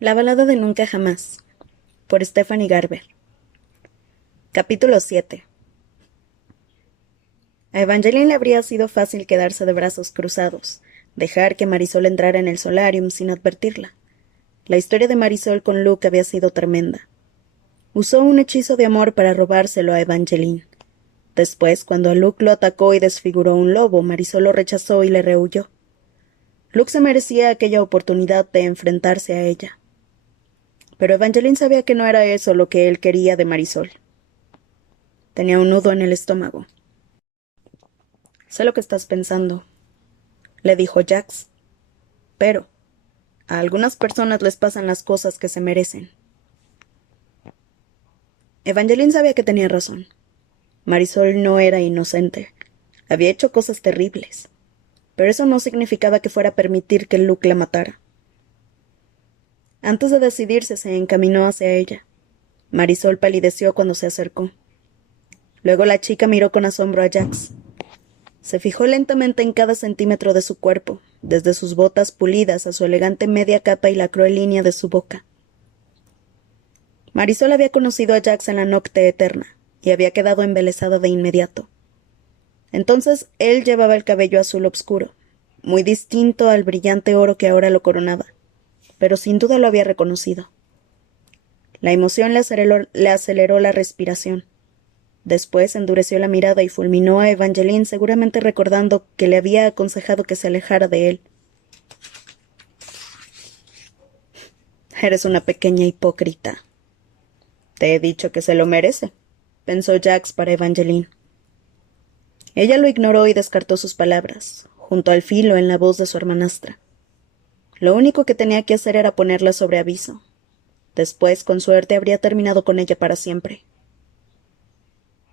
La balada de Nunca Jamás, por Stephanie Garber. Capítulo 7. A Evangeline le habría sido fácil quedarse de brazos cruzados, dejar que Marisol entrara en el solarium sin advertirla. La historia de Marisol con Luke había sido tremenda. Usó un hechizo de amor para robárselo a Evangeline. Después, cuando a Luke lo atacó y desfiguró un lobo, Marisol lo rechazó y le rehuyó. Luke se merecía aquella oportunidad de enfrentarse a ella. Pero Evangeline sabía que no era eso lo que él quería de Marisol. Tenía un nudo en el estómago. «Sé lo que estás pensando», le dijo Jax. «Pero a algunas personas les pasan las cosas que se merecen». Evangeline sabía que tenía razón. Marisol no era inocente. Había hecho cosas terribles. Pero eso no significaba que fuera a permitir que Luke la matara. Antes de decidirse, se encaminó hacia ella. Marisol palideció cuando se acercó. Luego la chica miró con asombro a Jax. Se fijó lentamente en cada centímetro de su cuerpo, desde sus botas pulidas a su elegante media capa y la cruel línea de su boca. Marisol había conocido a Jax en la Nocte Eterna, y había quedado embelesada de inmediato. Entonces él llevaba el cabello azul obscuro, muy distinto al brillante oro que ahora lo coronaba, pero sin duda lo había reconocido. La emoción le aceleró la respiración. Después endureció la mirada y fulminó a Evangeline, seguramente recordando que le había aconsejado que se alejara de él. «Eres una pequeña hipócrita». «Te he dicho que se lo merece», pensó Jax para Evangeline. Ella lo ignoró y descartó sus palabras, junto al filo en la voz de su hermanastra. Lo único que tenía que hacer era ponerla sobre aviso. Después, con suerte, habría terminado con ella para siempre.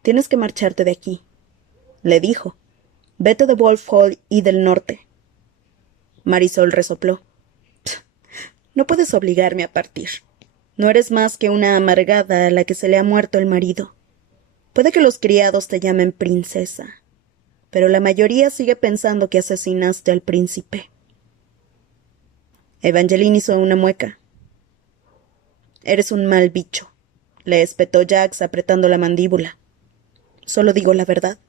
«Tienes que marcharte de aquí», le dijo. «Vete de Wolf Hall y del norte». Marisol resopló. «No puedes obligarme a partir. No eres más que una amargada a la que se le ha muerto el marido. Puede que los criados te llamen princesa, pero la mayoría sigue pensando que asesinaste al príncipe». Evangeline hizo una mueca. «Eres un mal bicho», le espetó Jax apretando la mandíbula. «Solo digo la verdad».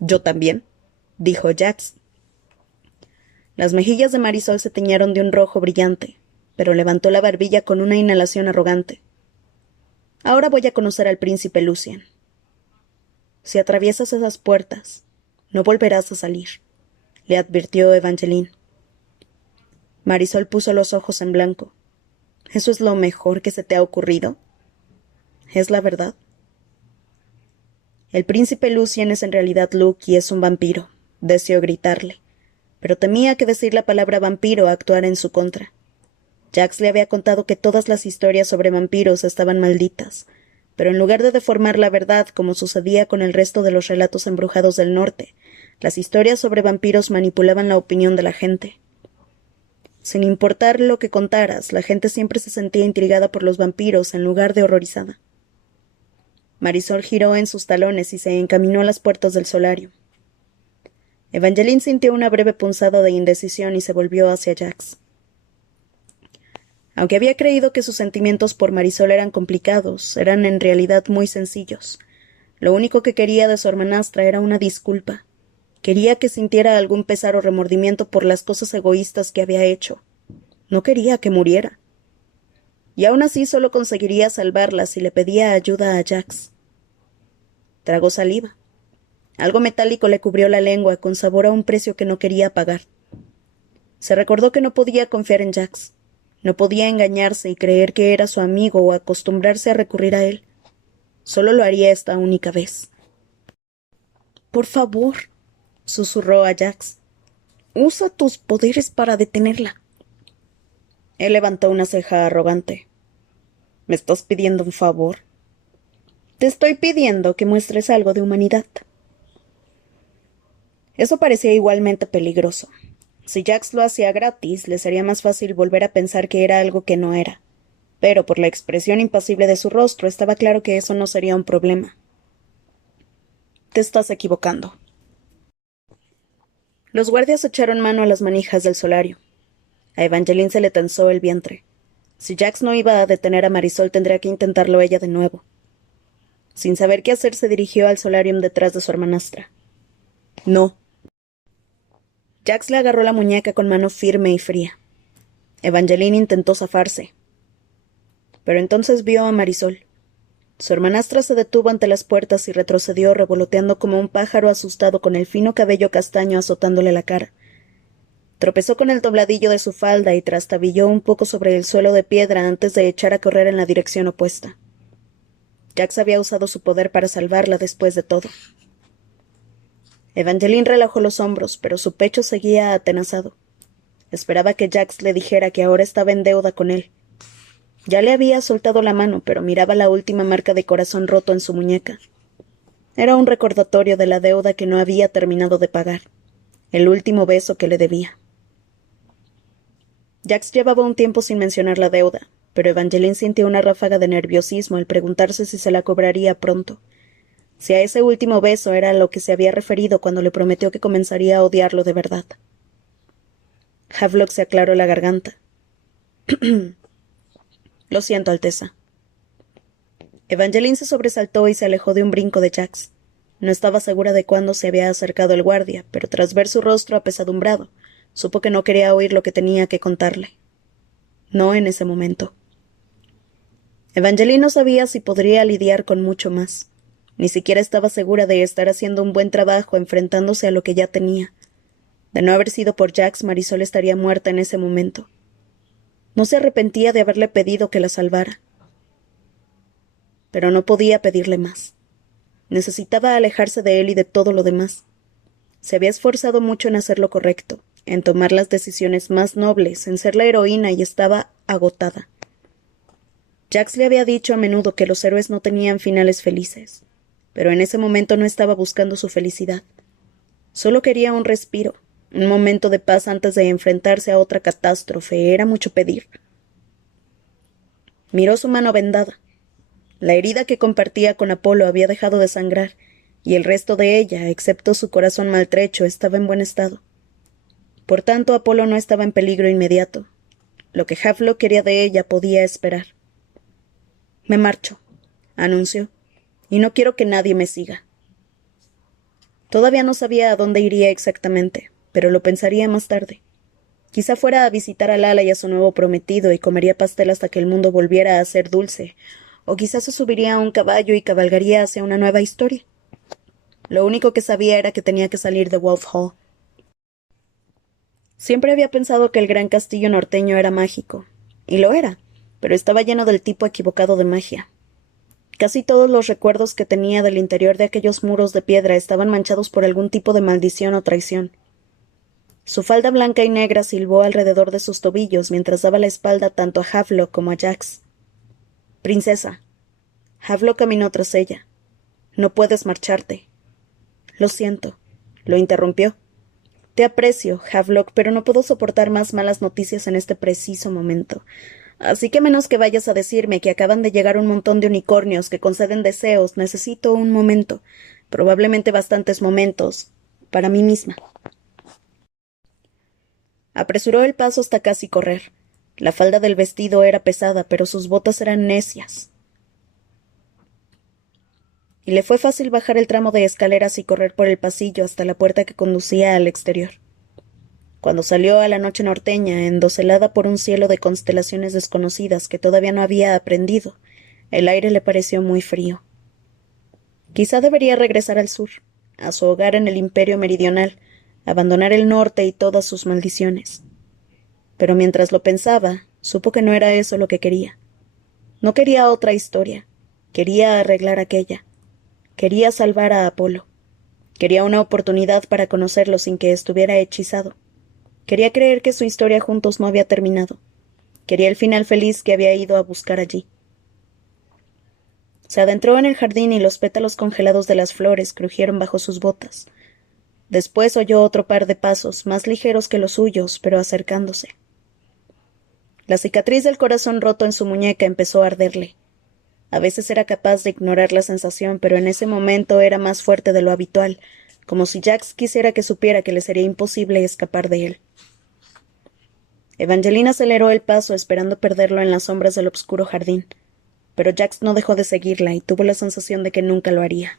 «Yo también», dijo Jax. Las mejillas de Marisol se teñieron de un rojo brillante, pero levantó la barbilla con una inhalación arrogante. «Ahora voy a conocer al príncipe Lucien. Si atraviesas esas puertas, no volverás a salir», le advirtió Evangeline. Marisol puso los ojos en blanco. «¿Eso es lo mejor que se te ha ocurrido? ¿Es la verdad?» «El príncipe Lucien es en realidad Luke y es un vampiro», deseó gritarle, pero temía que decir la palabra vampiro actuara en su contra. Jax le había contado que todas las historias sobre vampiros estaban malditas, pero en lugar de deformar la verdad, como sucedía con el resto de los relatos embrujados del norte, las historias sobre vampiros manipulaban la opinión de la gente. Sin importar lo que contaras, la gente siempre se sentía intrigada por los vampiros en lugar de horrorizada. Marisol giró en sus talones y se encaminó a las puertas del solario. Evangeline sintió una breve punzada de indecisión y se volvió hacia Jax. Aunque había creído que sus sentimientos por Marisol eran complicados, eran en realidad muy sencillos. Lo único que quería de su hermanastra era una disculpa. Quería que sintiera algún pesar o remordimiento por las cosas egoístas que había hecho. No quería que muriera. Y aún así solo conseguiría salvarla si le pedía ayuda a Jax. Tragó saliva. Algo metálico le cubrió la lengua con sabor a un precio que no quería pagar. Se recordó que no podía confiar en Jax. No podía engañarse y creer que era su amigo o acostumbrarse a recurrir a él. Solo lo haría esta única vez. «Por favor», susurró a Jax. «Usa tus poderes para detenerla». Él levantó una ceja arrogante. «¿Me estás pidiendo un favor?» «Te estoy pidiendo que muestres algo de humanidad». Eso parecía igualmente peligroso. Si Jax lo hacía gratis, le sería más fácil volver a pensar que era algo que no era. Pero por la expresión impasible de su rostro estaba claro que eso no sería un problema. «Te estás equivocando». Los guardias echaron mano a las manijas del solario. A Evangeline se le tensó el vientre. Si Jax no iba a detener a Marisol, tendría que intentarlo ella de nuevo. Sin saber qué hacer, se dirigió al solarium detrás de su hermanastra. No. Jax le agarró la muñeca con mano firme y fría. Evangeline intentó zafarse. Pero entonces vio a Marisol. Su hermanastra se detuvo ante las puertas y retrocedió, revoloteando como un pájaro asustado con el fino cabello castaño azotándole la cara. Tropezó con el dobladillo de su falda y trastabilló un poco sobre el suelo de piedra antes de echar a correr en la dirección opuesta. Jax había usado su poder para salvarla después de todo. Evangeline relajó los hombros, pero su pecho seguía atenazado. Esperaba que Jax le dijera que ahora estaba en deuda con él. Ya le había soltado la mano, pero miraba la última marca de corazón roto en su muñeca. Era un recordatorio de la deuda que no había terminado de pagar, el último beso que le debía. Jax llevaba un tiempo sin mencionar la deuda, pero Evangeline sintió una ráfaga de nerviosismo al preguntarse si se la cobraría pronto. Si a ese último beso era a lo que se había referido cuando le prometió que comenzaría a odiarlo de verdad. Havelock se aclaró la garganta. Lo siento, Alteza. Evangeline se sobresaltó y se alejó de un brinco de Jax. No estaba segura de cuándo se había acercado el guardia, pero tras ver su rostro apesadumbrado, supo que no quería oír lo que tenía que contarle. No en ese momento. Evangeline no sabía si podría lidiar con mucho más. Ni siquiera estaba segura de estar haciendo un buen trabajo enfrentándose a lo que ya tenía. De no haber sido por Jax, Marisol estaría muerta en ese momento. No se arrepentía de haberle pedido que la salvara. Pero no podía pedirle más. Necesitaba alejarse de él y de todo lo demás. Se había esforzado mucho en hacer lo correcto, en tomar las decisiones más nobles, en ser la heroína, y estaba agotada. Jax le había dicho a menudo que los héroes no tenían finales felices, pero en ese momento no estaba buscando su felicidad. Solo quería un respiro, un momento de paz antes de enfrentarse a otra catástrofe. Era mucho pedir. Miró su mano vendada. La herida que compartía con Apolo había dejado de sangrar, y el resto de ella, excepto su corazón maltrecho, estaba en buen estado. Por tanto, Apolo no estaba en peligro inmediato. Lo que Havelock quería de ella podía esperar. «Me marcho», anunció, «y no quiero que nadie me siga». Todavía no sabía a dónde iría exactamente, pero lo pensaría más tarde. Quizá fuera a visitar a Lala y a su nuevo prometido y comería pastel hasta que el mundo volviera a ser dulce, o quizás se subiría a un caballo y cabalgaría hacia una nueva historia. Lo único que sabía era que tenía que salir de Wolf Hall. Siempre había pensado que el gran castillo norteño era mágico, y lo era, pero estaba lleno del tipo equivocado de magia. Casi todos los recuerdos que tenía del interior de aquellos muros de piedra estaban manchados por algún tipo de maldición o traición. Su falda blanca y negra silbó alrededor de sus tobillos mientras daba la espalda tanto a Havelock como a Jax. «Princesa». Havelock caminó tras ella. «No puedes marcharte». «Lo siento», lo interrumpió. «Te aprecio, Havelock, pero no puedo soportar más malas noticias en este preciso momento. Así que a menos que vayas a decirme que acaban de llegar un montón de unicornios que conceden deseos, necesito un momento, probablemente bastantes momentos, para mí misma». Apresuró el paso hasta casi correr. La falda del vestido era pesada, pero sus botas eran necias. Y le fue fácil bajar el tramo de escaleras y correr por el pasillo hasta la puerta que conducía al exterior. Cuando salió a la noche norteña, endoselada por un cielo de constelaciones desconocidas que todavía no había aprendido, el aire le pareció muy frío. Quizá debería regresar al sur, a su hogar en el Imperio Meridional, abandonar el norte y todas sus maldiciones. Pero mientras lo pensaba, supo que no era eso lo que quería. No quería otra historia. Quería arreglar aquella. Quería salvar a Apolo. Quería una oportunidad para conocerlo sin que estuviera hechizado. Quería creer que su historia juntos no había terminado. Quería el final feliz que había ido a buscar allí. Se adentró en el jardín y los pétalos congelados de las flores crujieron bajo sus botas. Después oyó otro par de pasos, más ligeros que los suyos, pero acercándose. La cicatriz del corazón roto en su muñeca empezó a arderle. A veces era capaz de ignorar la sensación, pero en ese momento era más fuerte de lo habitual, como si Jax quisiera que supiera que le sería imposible escapar de él. Evangeline aceleró el paso esperando perderlo en las sombras del oscuro jardín, pero Jax no dejó de seguirla y tuvo la sensación de que nunca lo haría.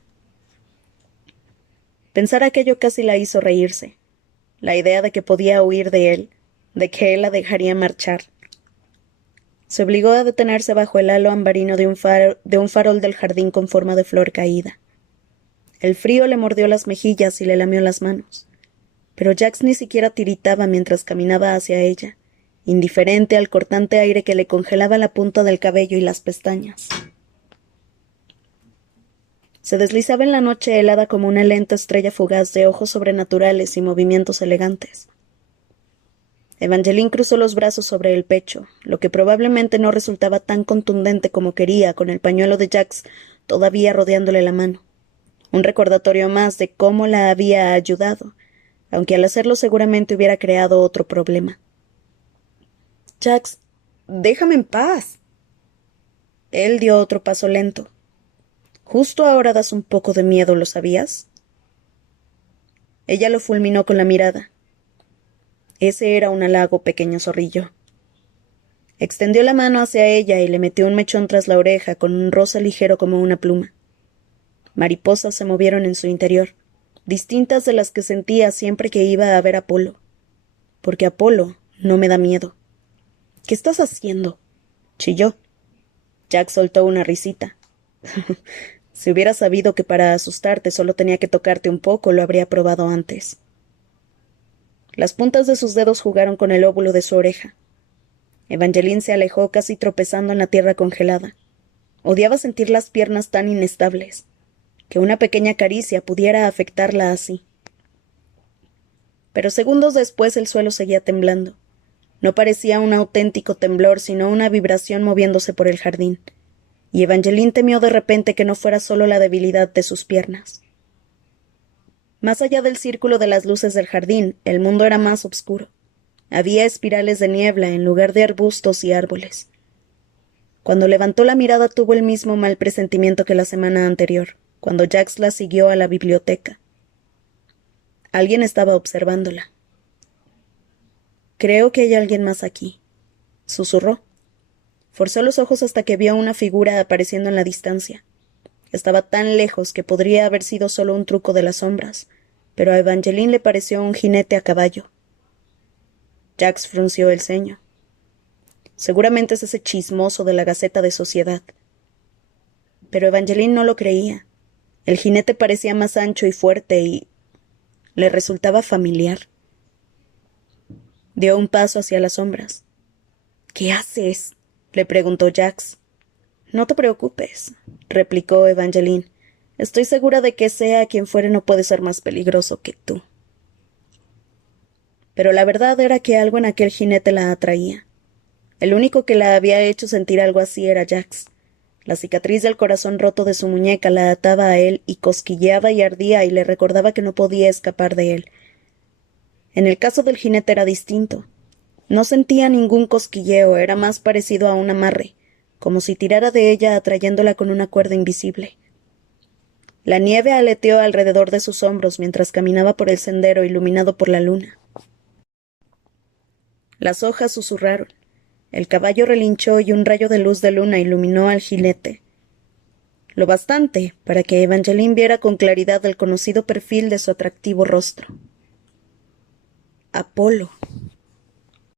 Pensar aquello casi la hizo reírse. La idea de que podía huir de él, de que él la dejaría marchar. Se obligó a detenerse bajo el halo ambarino de un farol del jardín con forma de flor caída. El frío le mordió las mejillas y le lamió las manos, pero Jax ni siquiera tiritaba mientras caminaba hacia ella, indiferente al cortante aire que le congelaba la punta del cabello y las pestañas. Se deslizaba en la noche helada como una lenta estrella fugaz de ojos sobrenaturales y movimientos elegantes. Evangeline cruzó los brazos sobre el pecho, lo que probablemente no resultaba tan contundente como quería, con el pañuelo de Jax todavía rodeándole la mano. Un recordatorio más de cómo la había ayudado, aunque al hacerlo seguramente hubiera creado otro problema. Jax, déjame en paz. Él dio otro paso lento. Justo ahora das un poco de miedo, ¿lo sabías? Ella lo fulminó con la mirada. Ese era un halago, pequeño zorrillo. Extendió la mano hacia ella y le metió un mechón tras la oreja con un rosa ligero como una pluma. Mariposas se movieron en su interior, distintas de las que sentía siempre que iba a ver a Apolo. Porque Apolo no me da miedo. ¿Qué estás haciendo? Chilló. Jack soltó una risita. Si hubiera sabido que para asustarte solo tenía que tocarte un poco, lo habría probado antes. Las puntas de sus dedos jugaron con el óvulo de su oreja. Evangeline se alejó casi tropezando en la tierra congelada. Odiaba sentir las piernas tan inestables. Que una pequeña caricia pudiera afectarla así. Pero segundos después el suelo seguía temblando. No parecía un auténtico temblor, sino una vibración moviéndose por el jardín. Y Evangeline temió de repente que no fuera solo la debilidad de sus piernas. Más allá del círculo de las luces del jardín, el mundo era más oscuro. Había espirales de niebla en lugar de arbustos y árboles. Cuando levantó la mirada tuvo el mismo mal presentimiento que la semana anterior, cuando Jax la siguió a la biblioteca. Alguien estaba observándola. Creo que hay alguien más aquí, susurró. Forzó los ojos hasta que vio una figura apareciendo en la distancia. Estaba tan lejos que podría haber sido solo un truco de las sombras, pero a Evangeline le pareció un jinete a caballo. Jax frunció el ceño. Seguramente es ese chismoso de la Gaceta de Sociedad. Pero Evangeline no lo creía. El jinete parecía más ancho y fuerte y le resultaba familiar. Dio un paso hacia las sombras. ¿Qué haces? Le preguntó Jax. No te preocupes, replicó Evangeline. Estoy segura de que sea quien fuere no puede ser más peligroso que tú. Pero la verdad era que algo en aquel jinete la atraía. El único que la había hecho sentir algo así era Jax. La cicatriz del corazón roto de su muñeca la ataba a él y cosquilleaba y ardía y le recordaba que no podía escapar de él. En el caso del jinete era distinto. No sentía ningún cosquilleo, era más parecido a un amarre, como si tirara de ella atrayéndola con una cuerda invisible. La nieve aleteó alrededor de sus hombros mientras caminaba por el sendero iluminado por la luna. Las hojas susurraron. El caballo relinchó y un rayo de luz de luna iluminó al jinete. Lo bastante para que Evangeline viera con claridad el conocido perfil de su atractivo rostro. Apolo.